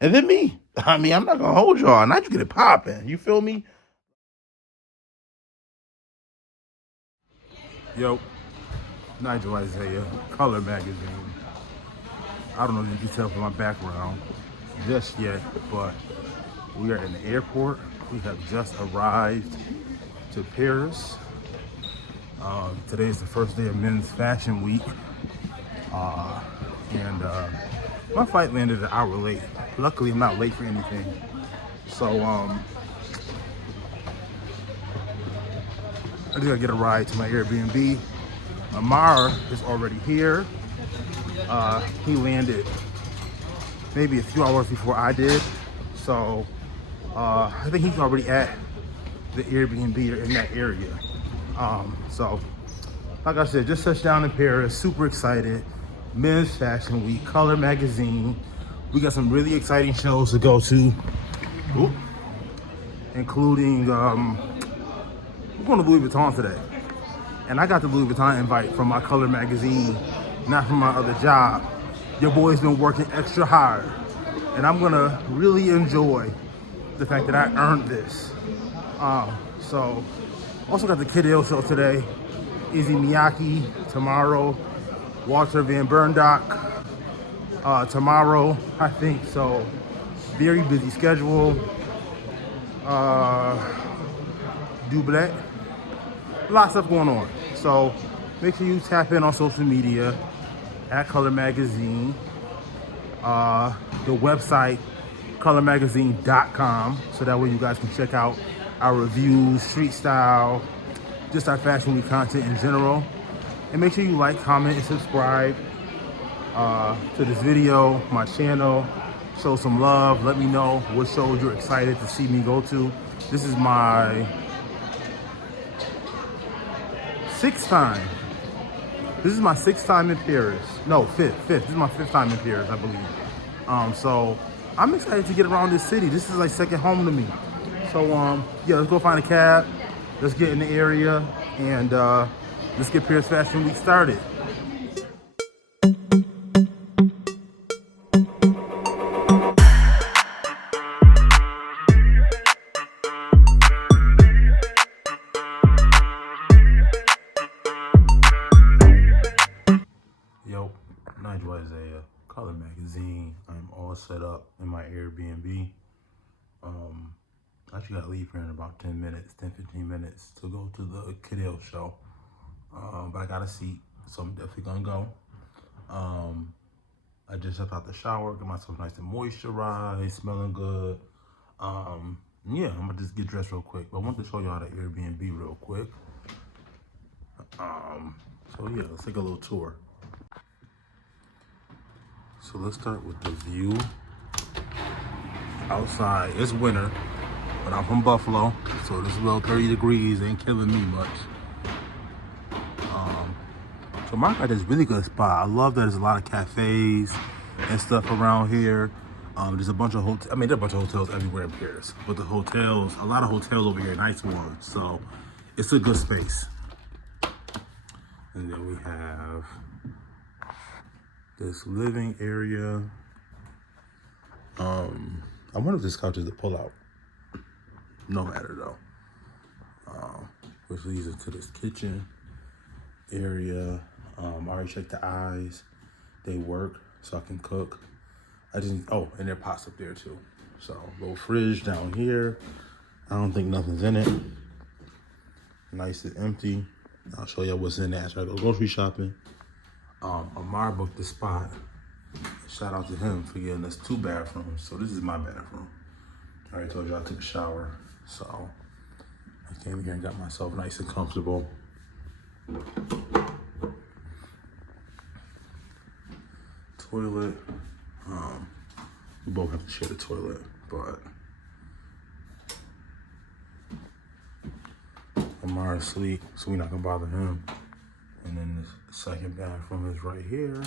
And then me. I mean, I'm not gonna hold y'all. Not you get it popping. You feel me? Yo, Nigel Isaiah, Kolor Magazine. I don't know if you can tell from my background just yet, but we are in the airport. We have just arrived to Paris. Today is the first day of Men's Fashion Week. And my flight landed an hour late. Luckily, I'm not late for anything. So, I just gotta get a ride to my Airbnb. Amar is already here. He landed maybe a few hours before I did. So, I think he's already at the Airbnb or in that area. So, like I said, just touched down in Paris, super excited. Men's Fashion Week, Kolor Magazine. We got some really exciting shows to go to, including, we're going to Louis Vuitton today. And I got the Louis Vuitton invite from my Kolor Magazine, not from my other job. Your boy's been working extra hard. And I'm gonna really enjoy the fact that I earned this. So, also got the Kidill show today. Issey Miyake tomorrow. Walter Van Burndock tomorrow, I think. So, very busy schedule. Dublet. A lot of stuff going on. So, make sure you tap in on social media at Kolor Magazine. The website, kolormagazine.com. So that way you guys can check out our reviews, street style, just our Fashion Week content in general. And make sure you like, comment, and subscribe to this video, my channel. Show some love. Let me know what shows you're excited to see me go to. This is my sixth time. This is my sixth time in Paris. No, fifth. This is my fifth time in Paris, I believe. So I'm excited to get around this city. This is like second home to me. So yeah, let's go find a cab. Let's get in the area and let's get Paris Fashion Week started. Yo, Nigel Isaiah, Kolor Magazine. I'm all set up in my Airbnb. I actually gotta leave here in about 10 15 minutes to go to the Kidill show. But I got a seat, so I'm definitely gonna go. I just stepped out the shower, got myself nice and moisturized, smelling good. Yeah, I'm gonna just get dressed real quick. But I want to show y'all the Airbnb real quick. So yeah, let's take a little tour. So let's start with the view. Outside, it's winter, but I'm from Buffalo, so this little 30 degrees ain't killing me much. So my got this really good spot. I love that there's a lot of cafes and stuff around here. There's a bunch of hotels. I mean, there are a bunch of hotels everywhere in Paris, but the hotels, a lot of hotels over here, nice ones. So it's a good space. And then we have this living area. I wonder if this couch is a pull-out. No matter though. Which leads into this kitchen area. I already checked the eyes. They work, so I can cook. and there are pots up there too. So little fridge down here. I don't think nothing's in it. Nice and empty. I'll show you what's in there after I go grocery shopping. Amar booked the spot. Shout out to him for getting us 2 bathrooms. So this is my bathroom. I already told you I took a shower. So I came here and got myself nice and comfortable. Toilet. We both have to share the toilet, but Amar is asleep, so we're not gonna bother him. And then the second bathroom is right here.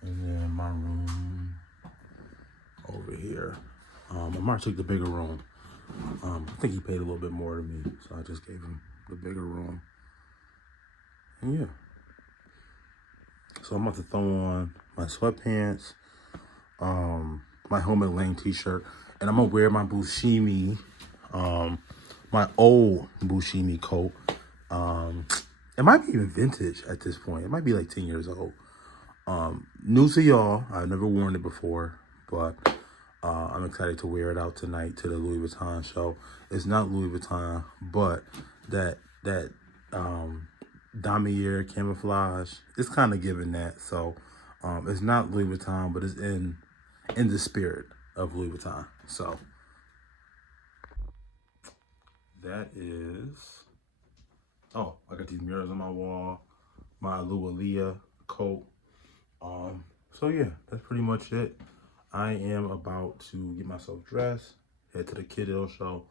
And then my room over here. Amar took the bigger room. I think he paid a little bit more to me, so I just gave him the bigger room. And yeah. So I'm about to throw on my sweatpants, my Homme Lane t-shirt, and I'm gonna wear my Bushimi, my old Bushimi coat. It might be even vintage at this point. It might be like 10 years old. New to y'all. I've never worn it before, but I'm excited to wear it out tonight to the Louis Vuitton show. It's not Louis Vuitton, but that damier camouflage, it's kind of giving that. So it's not Louis Vuitton, but it's in the spirit of Louis Vuitton. So that is, oh, I got these mirrors on my wall, my Lualia coat. So yeah, that's pretty much it. I am about to get myself dressed, head to the Kidill show,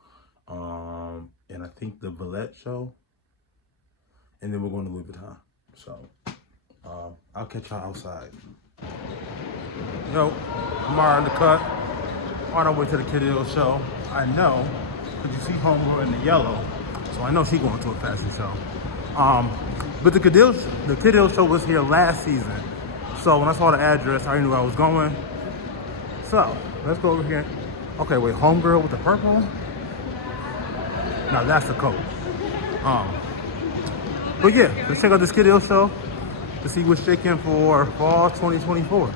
and I think the Villette show, and then we're going to Louis Vuitton. So I'll catch y'all outside. Yo, Amara in the cut, on our way to the Kidill show. I know, because you see Homegirl in the yellow, so I know she's going to a fashion show. But the Kidill show was here last season. So when I saw the address, I already knew where I was going. So let's go over here. Okay, wait, Homegirl with the purple? Now that's the coat. But yeah, let's check out this Kidill show to see what's shaking for fall 2024.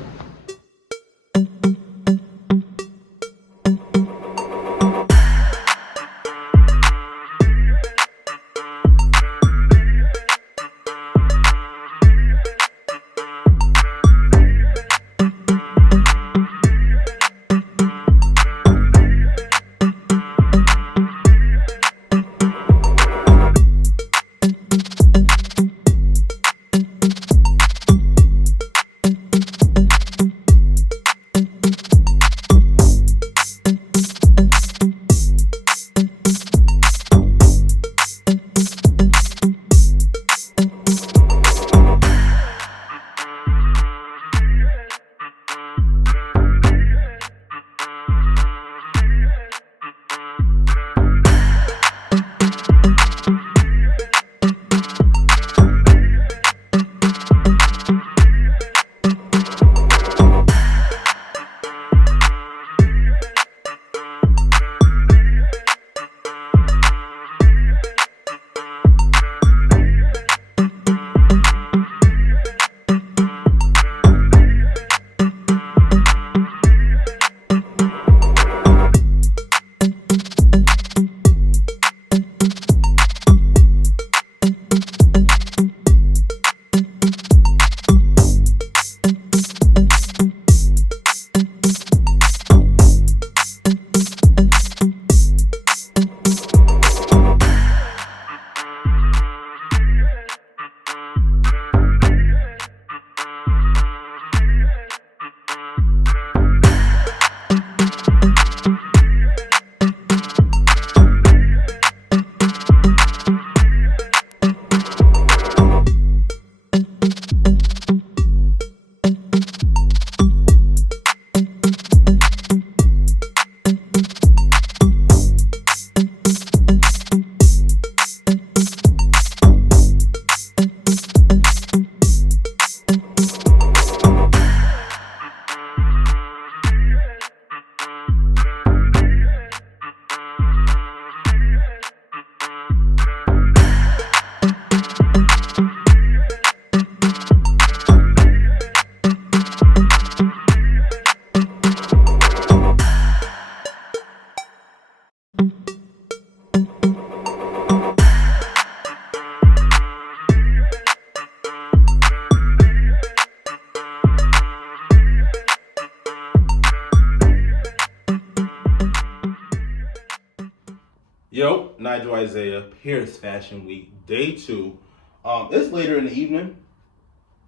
Yo, Nigel Isaiah, Paris Fashion Week, day 2. It's later in the evening.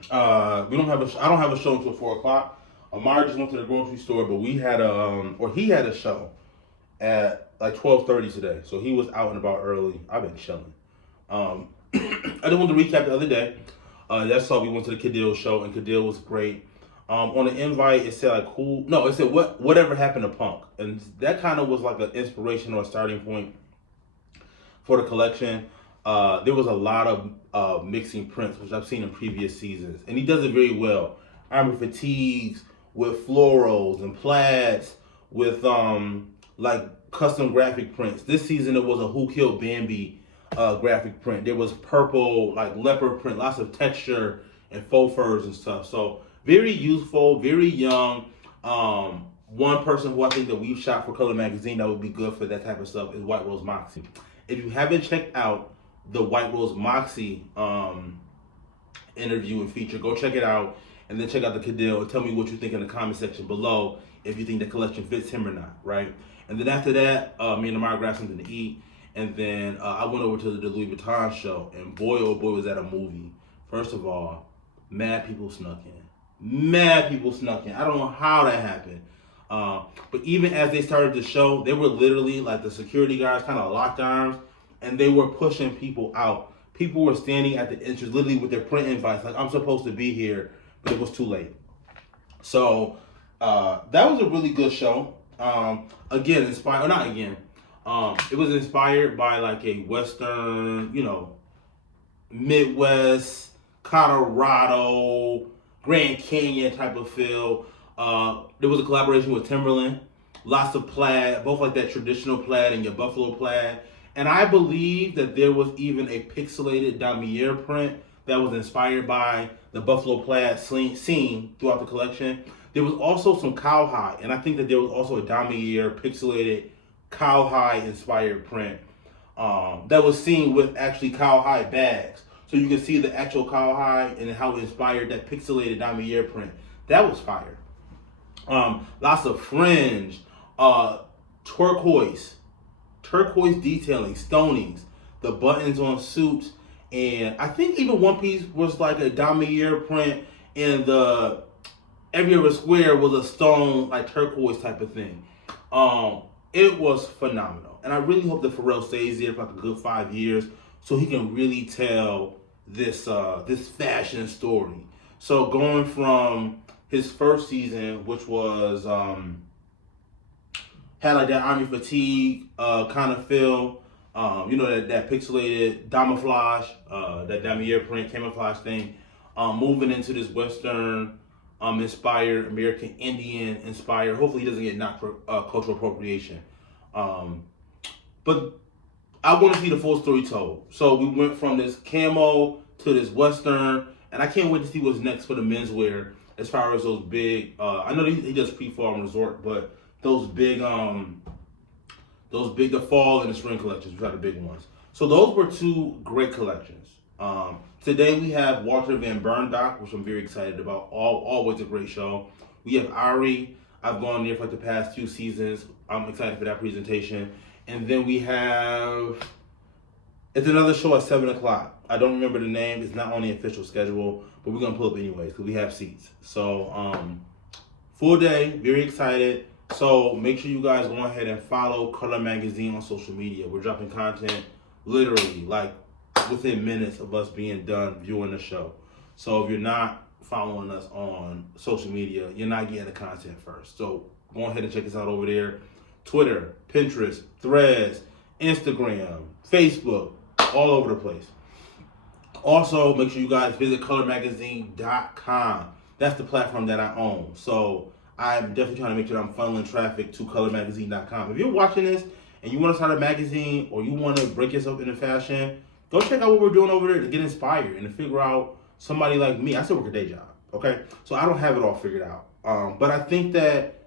I don't have a show until 4:00. Amara just went to the grocery store, but he had a show at like 12:30 today, so he was out and about early. I've been chilling. I just wanted to recap the other day. That's all we went to the Kidill show, and Kidill was great. On the invite, it said like it said whatever happened to Punk, and that kind of was like an inspiration or a starting point for the collection. there was a lot of mixing prints, which I've seen in previous seasons, and he does it very well. Army fatigues with florals and plaids with like custom graphic prints. This season it was a Who Killed Bambi graphic print. There was purple like leopard print, lots of texture and faux furs and stuff. So very useful, very young. One person who I think that we've shot for Kolor Magazine that would be good for that type of stuff is White Rose Moxie. If you haven't checked out the White Rose Moxie interview and feature, go check it out, and then check out the Kidill and tell me what you think in the comment section below if you think the collection fits him or not, right? And then after that, me and Amara grabbed something to eat, and then I went over to the Louis Vuitton show, and boy, oh boy, was that a movie. First of all, mad people snuck in. Mad people snuck in. I don't know how that happened. But even as they started the show, they were literally like the security guards kind of locked arms, and they were pushing people out. People were standing at the entrance literally with their print invites like, I'm supposed to be here, but it was too late. So that was a really good show. Again, inspired, or not again, it was inspired by like a Western, you know, Midwest, Colorado, Grand Canyon type of feel. There was a collaboration with Timberland, lots of plaid, both like that traditional plaid and your buffalo plaid. And I believe that there was even a pixelated damier print that was inspired by the buffalo plaid seen throughout the collection. There was also some cowhide, and I think that there was also a damier pixelated cowhide inspired print that was seen with actually cowhide bags. So you can see the actual cowhide and how it inspired that pixelated damier print. That was fire. Lots of fringe, turquoise detailing, stonings, the buttons on suits, and I think even one piece was like a damier print, and the every other square was a stone, like turquoise type of thing. It was phenomenal, and I really hope that Pharrell stays there for like a good 5 years so he can really tell this this fashion story. So going from his first season, which was had like that army fatigue kind of feel, you know, that pixelated camouflage, that damier print camouflage thing, moving into this Western inspired, American Indian inspired. Hopefully he doesn't get knocked for cultural appropriation. But I want to see the full story told. So we went from this camo to this Western, and I can't wait to see what's next for the menswear as far as those big, I know he does pre-fall and resort, but those big, the fall and the spring collections, which are the big ones. So those were two great collections. Today we have Walter Van Burndock, which I'm very excited about. Always a great show. We have Ari. I've gone there for the past few seasons. I'm excited for that presentation. And then we have, it's another show at 7 o'clock. I don't remember the name. It's not on the official schedule, but we're going to pull up anyways because we have seats. So full day, very excited. So make sure you guys go ahead and follow Kolor Magazine on social media. We're dropping content literally like within minutes of us being done viewing the show. So if you're not following us on social media, you're not getting the content first. So go ahead and check us out over there. Twitter, Pinterest, Threads, Instagram, Facebook, all over the place. Also, make sure you guys visit kolormagazine.com. That's the platform that I own. So I'm definitely trying to make sure that I'm funneling traffic to kolormagazine.com. If you're watching this and you want to start a magazine or you want to break yourself into fashion, go check out what we're doing over there to get inspired and to figure out somebody like me. I still work a day job, okay? So I don't have it all figured out. But I think that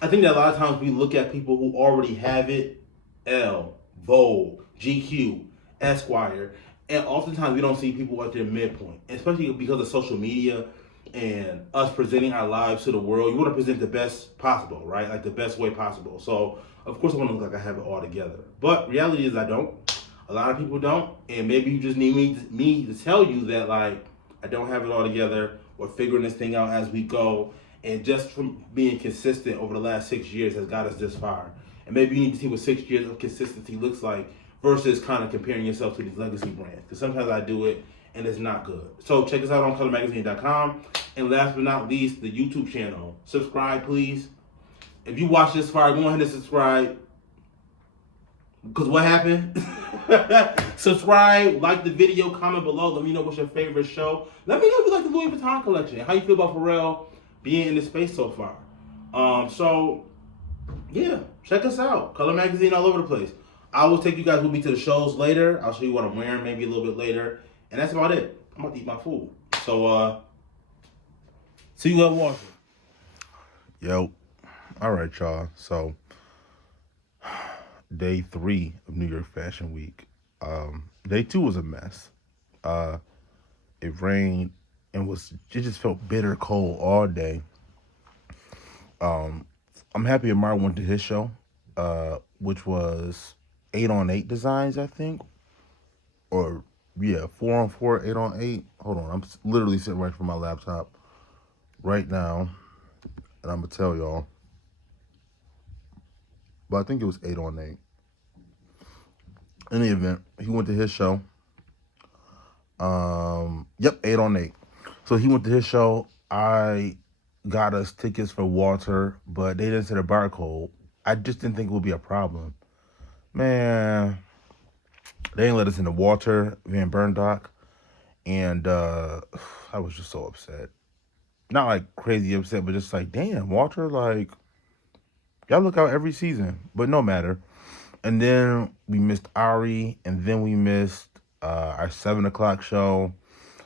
a lot of times we look at people who already have it, Elle, Vogue, GQ, Esquire, and oftentimes we don't see people at their midpoint, especially because of social media and us presenting our lives to the world. You want to present the best possible, right? Like the best way possible. So of course I want to look like I have it all together. But reality is I don't. A lot of people don't. And maybe you just need me to tell you that like I don't have it all together. We're figuring this thing out as we go. And just from being consistent over the last 6 years has got us this far. And maybe you need to see what 6 years of consistency looks like versus kind of comparing yourself to these legacy brands. Because sometimes I do it and it's not good. So check us out on kolormagazine.com. And last but not least, the YouTube channel. Subscribe, please. If you watch this far, go ahead and subscribe. Because what happened? Subscribe, like the video, comment below. Let me know what's your favorite show. Let me know if you like the Louis Vuitton collection. How you feel about Pharrell being in this space so far. So yeah, check us out. Kolor Magazine all over the place. I will take you guys with me to the shows later. I'll show you what I'm wearing maybe a little bit later. And that's about it. I'm about to eat my food. So see you at Washington. Yo. All right, y'all. So day 3 of New York Fashion Week. Day 2 was a mess. It rained and it just felt bitter cold all day. I'm happy Amar went to his show, which was 8-on-8 designs, I think. Or yeah, 4-on-4, 8-on-8. Hold on, I'm literally sitting right from my laptop right now, and I'm gonna tell y'all. But I think it was 8-on-8. In the event, he went to his show. Yep, 8-on-8. So he went to his show. I got us tickets for Walter, but they didn't set a barcode. I just didn't think it would be a problem. Man, they didn't let us into Walter Van Burndock, and I was just so upset. Not like crazy upset, but just like, damn, Walter, like, y'all look out every season, but no matter. And then we missed Ari, and then we missed our 7 o'clock show.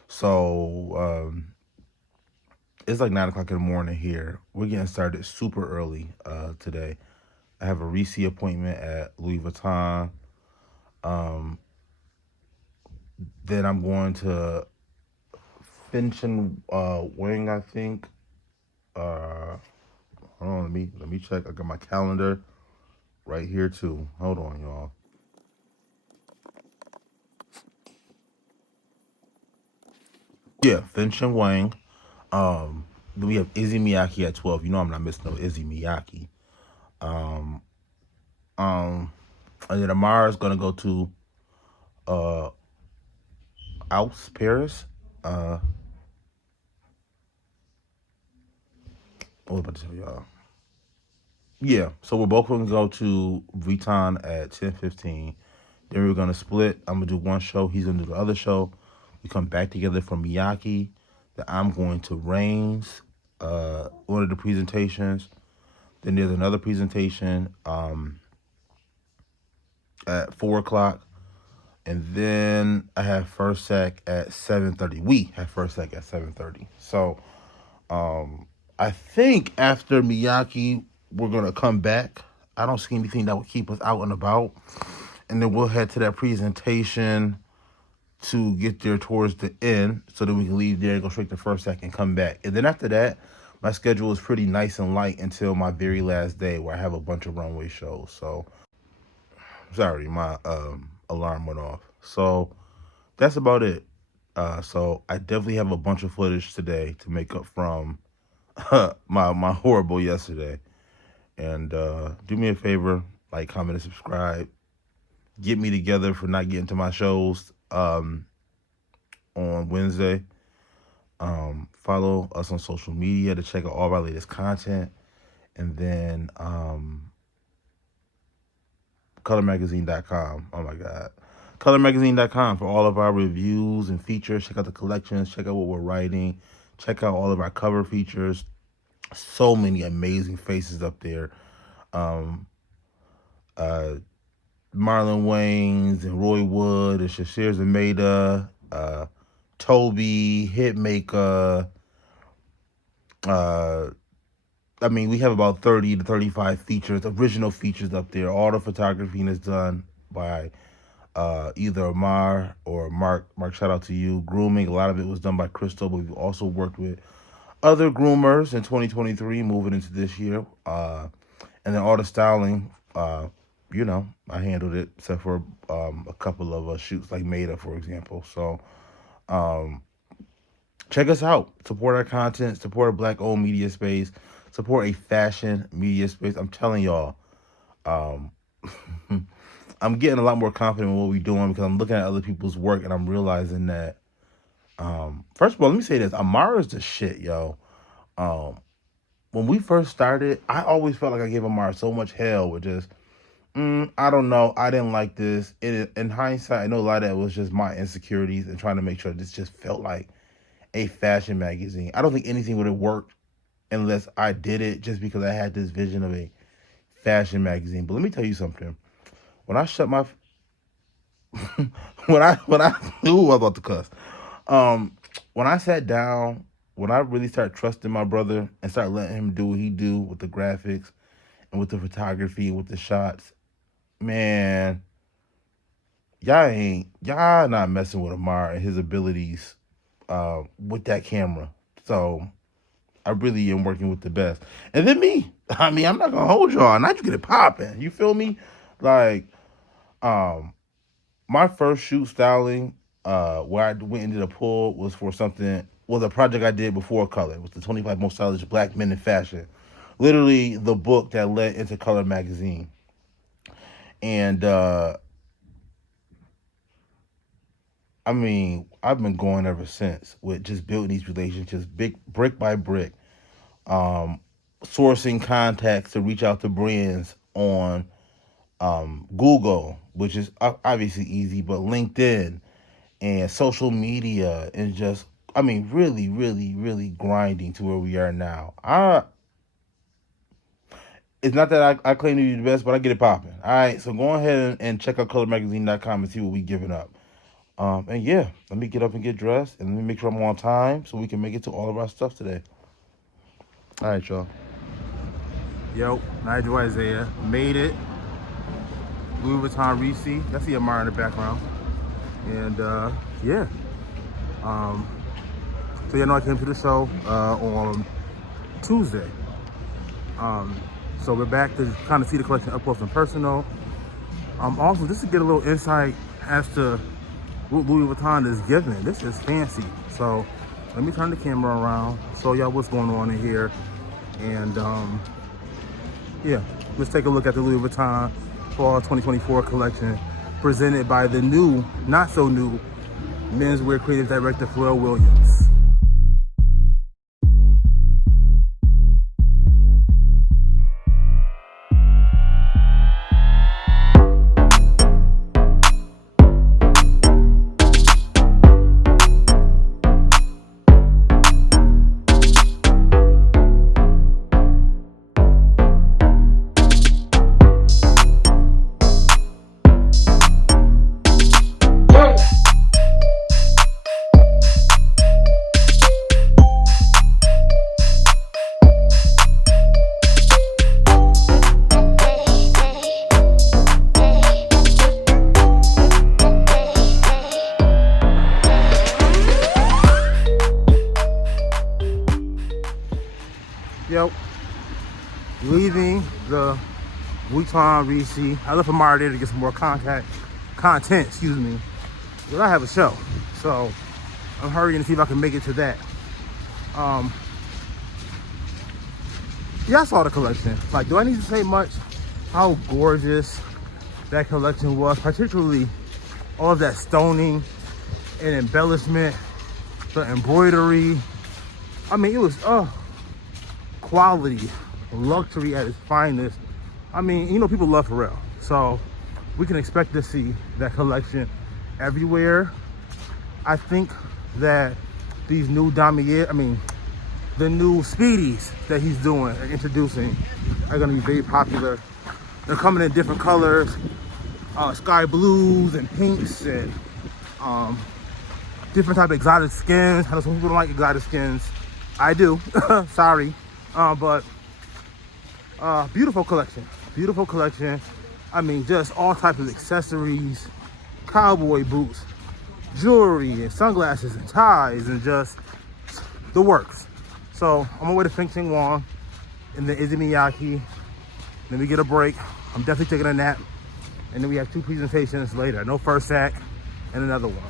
So it's like 9 o'clock in the morning here. We're getting started super early today. I have a Reese appointment at Louis Vuitton. Then I'm going to Feng, Wang, I think. Hold on, let me check. I got my calendar right here too. Hold on, y'all. Yeah, Feng Wang. Then we have Issey Miyake at 12. You know I'm not missing no Issey Miyake. And then Amara's gonna go to Aus, Paris. What was I about to tell y'all? Yeah, so we're both gonna go to Vuitton at 10:15. Then we're gonna split. I'm gonna do one show. He's gonna do the other show. We come back together for Miyake. Then I'm going to Reigns, one of the presentations. Then there's another presentation at 4 o'clock. And then I have first sec at 7:30. We have first sec at 7:30. So I think after Miyake, we're going to come back. I don't see anything that will keep us out and about. And then we'll head to that presentation to get there towards the end so that we can leave there and go straight to first sec and come back. And then after that, my schedule is pretty nice and light until my very last day where I have a bunch of runway shows. So, sorry, my alarm went off. So, that's about it. So, I definitely have a bunch of footage today to make up from my horrible yesterday. And do me a favor, like, comment, and subscribe. Get me together for not getting to my shows on Wednesday. Follow us on social media to check out all of our latest content. And then kolormagazine.com. Oh my God. Kolormagazine.com for all of our reviews and features. Check out the collections. Check out what we're writing. Check out all of our cover features. So many amazing faces up there. Marlon Wayans and Roy Wood and Shashir Zameda, Toby, Hitmaker. I mean, we have about 30 to 35 features, original features up there. All the photography is done by either Amar or Mark. Mark, shout out to you. Grooming, a lot of it was done by Crystal, but we've also worked with other groomers in 2023, moving into this year. And then all the styling, you know, I handled it, except for a couple of shoots like Maida, for example. So check us out. Support our content. Support a Black-owned media space. Support a fashion media space. I'm telling y'all, I'm getting a lot more confident in what we're doing because I'm looking at other people's work and I'm realizing that, first of all, let me say this. Amara's the shit, yo. When we first started, I always felt like I gave Amara so much hell with just I don't know. I didn't like this. In hindsight, I know a lot of it was just my insecurities and trying to make sure this just felt like a fashion magazine. I don't think anything would have worked unless I did it just because I had this vision of a fashion magazine. But let me tell you something. When I shut my when I ooh, I was about to cuss. Um, when I sat down, when I really started trusting my brother and started letting him do what he do with the graphics and with the photography, with the shots, man, y'all not messing with Amar and his abilities with that camera. So I really am working with the best. And then me. I mean, I'm not gonna hold y'all. Not you get it popping. You feel me? Like, um, my first shoot styling, where I went into the pool was a project I did before Color. It was the 25 most stylish black men in fashion. Literally the book that led into Kolor Magazine. And I mean, I've been going ever since with just building these relationships, big brick by brick, um, sourcing contacts to reach out to brands on Google, which is obviously easy, but LinkedIn and social media and just, I mean, really, really, really grinding to where we are now. It's not that I claim to be the best, but I get it popping. All right, so go ahead and check out colormagazine.com and see what we giving up. And yeah, let me get up and get dressed and let me make sure I'm on time so we can make it to all of our stuff today. All right, y'all. Yo, Nigel Isaiah made it. Louis Vuitton Reese. That's the Amara in the background. And yeah. So you know I came to the show on Tuesday. So we're back to kind of see the collection up close and personal. Also, just to get a little insight as to what Louis Vuitton is giving. This is fancy. So let me turn the camera around, show y'all what's going on in here. And yeah, let's take a look at the Louis Vuitton Fall 2024 collection presented by the new, not so new, menswear creative director Pharrell Williams. Yep. Leaving the Vuitton Reese. I left Amara there to get some more content, excuse me. But I have a show. So I'm hurrying to see if I can make it to that. Yeah, I saw the collection. Like, do I need to say much? How gorgeous that collection was, particularly all of that stoning and embellishment, the embroidery. I mean, it was, quality, luxury at its finest. I mean, you know, people love Pharrell, so we can expect to see that collection everywhere. I think that these new the new Speedies that he's doing and introducing are gonna be very popular. They're coming in different colors, sky blues and pinks and different type of exotic skins. I know some people don't like exotic skins. I do, sorry. But beautiful collection. I mean, just all types of accessories, cowboy boots, jewelry, and sunglasses and ties, and just the works. So I'm on my way to Feng Wang and then Issey Miyake. Then we get a break. I'm definitely taking a nap. And then we have 2 presentations later. No first act and another one.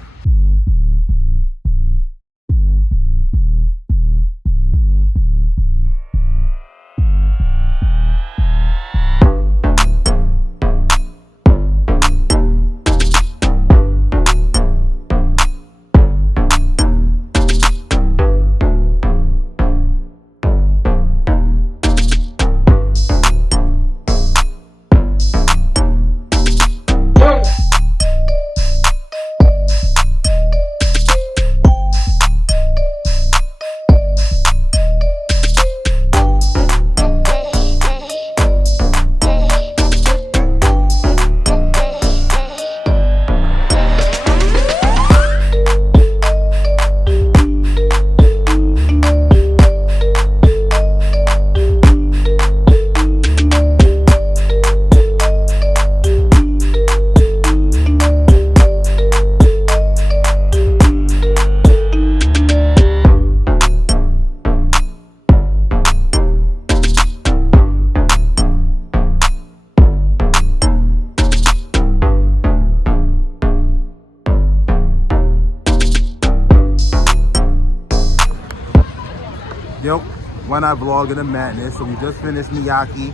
Yep, why not vlog in the madness? So we just finished Miyake.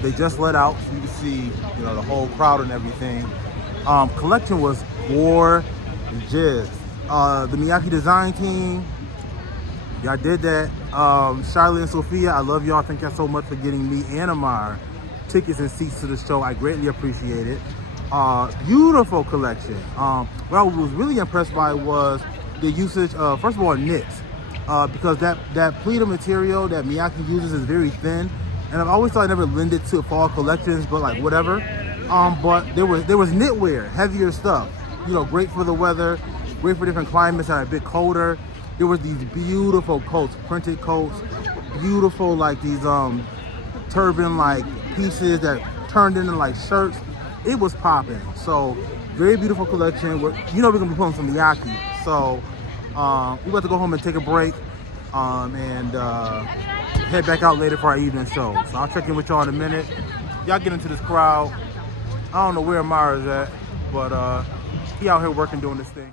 They just let out, so you can see, you know, the whole crowd and everything. Collection was gorgeous. The Miyake design team, y'all did that. Charlotte and Sophia, I love y'all. Thank y'all so much for getting me and Amar tickets and seats to the show. I greatly appreciate it. Beautiful collection. What I was really impressed by was the usage of, first of all, knits. Because that pleated material that Miyake uses is very thin, and I've always thought I never lended to fall collections, but like whatever. But there was knitwear, heavier stuff, you know, great for the weather, great for different climates that are a bit colder. There was these beautiful coats, printed coats, beautiful like these turban like pieces that turned into like shirts. It was popping. So very beautiful collection. You know we're gonna be pulling some Miyake, so. We're about to go home and take a break and head back out later for our evening show. So I'll check in with y'all in a minute. Y'all get into this crowd. I don't know where Amara's at, but he out here working, doing this thing.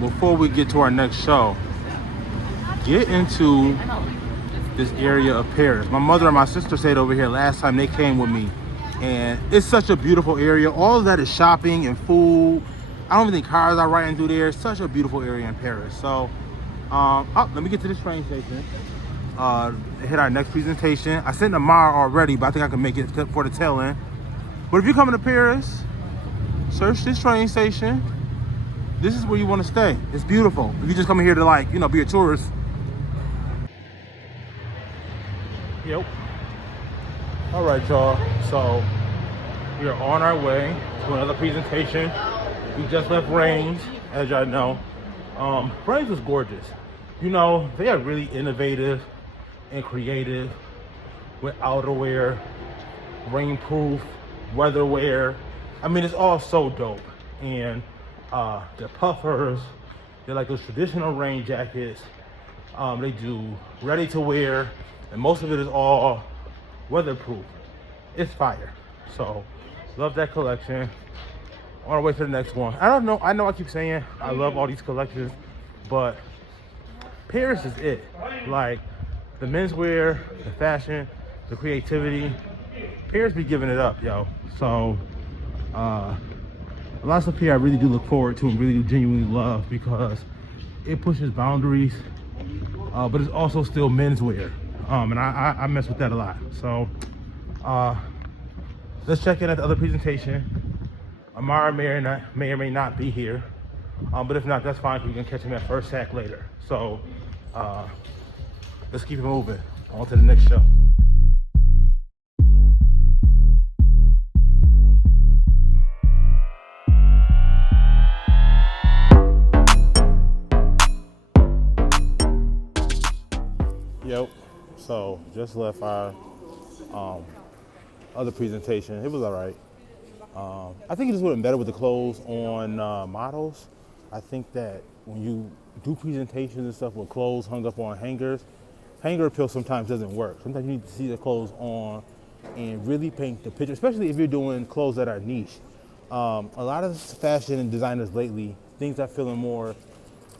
Before we get to our next show, get into this area of Paris. My mother and my sister stayed over here last time they came with me, and it's such a beautiful area. All of that is shopping and food. I don't even think cars are riding through there. It's such a beautiful area in Paris. So let me get to this train station, hit our next presentation. I sent Amar already, but I think I can make it for the tail end. But if you're coming to Paris, search this train station. This is where you want to stay. It's beautiful. If you just come here to, like, you know, be a tourist. Yep. All right, y'all. So we are on our way to another presentation. We just left Range, as y'all know. Range was gorgeous. You know, they are really innovative and creative with outerwear, rainproof, weatherwear. I mean, it's all so dope. And they're puffers, they're like those traditional rain jackets. They do ready to wear, and most of it is all weatherproof. It's fire. So love that collection. On our way to the next one. I know I keep saying I love all these collections, but Paris is it. Like the menswear, the fashion, the creativity. Paris be giving it up, yo. So a lot of stuff here I really do look forward to and really do genuinely love, because it pushes boundaries, but it's also still menswear. And I mess with that a lot. So let's check in at the other presentation. Amara may or may not be here, but if not, that's fine. We can catch him at first sack later. So let's keep it moving on to the next show. Yep. So just left our other presentation. It was all right. I think it just went better with the clothes on models. I think that when you do presentations and stuff with clothes hung up on hangers, hanger appeal sometimes doesn't work. Sometimes you need to see the clothes on and really paint the picture, especially if you're doing clothes that are niche. A lot of fashion and designers lately, things are feeling more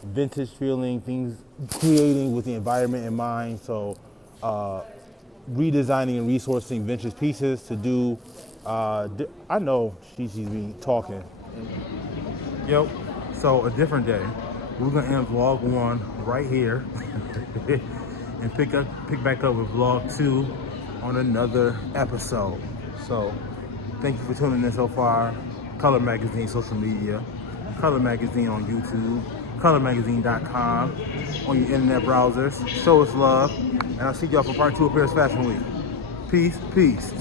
vintage feeling, things creating with the environment in mind. So redesigning and resourcing vintage pieces to do, I know she's me talking. Yep, so a different day. We're gonna end vlog 1 right here and pick back up with vlog 2 on another episode. So thank you for tuning in so far. Kolor Magazine social media, Kolor Magazine on YouTube, kolormagazine.com on your internet browsers. Show us love, and I'll see y'all for part 2 of Paris Fashion Week. Peace, peace.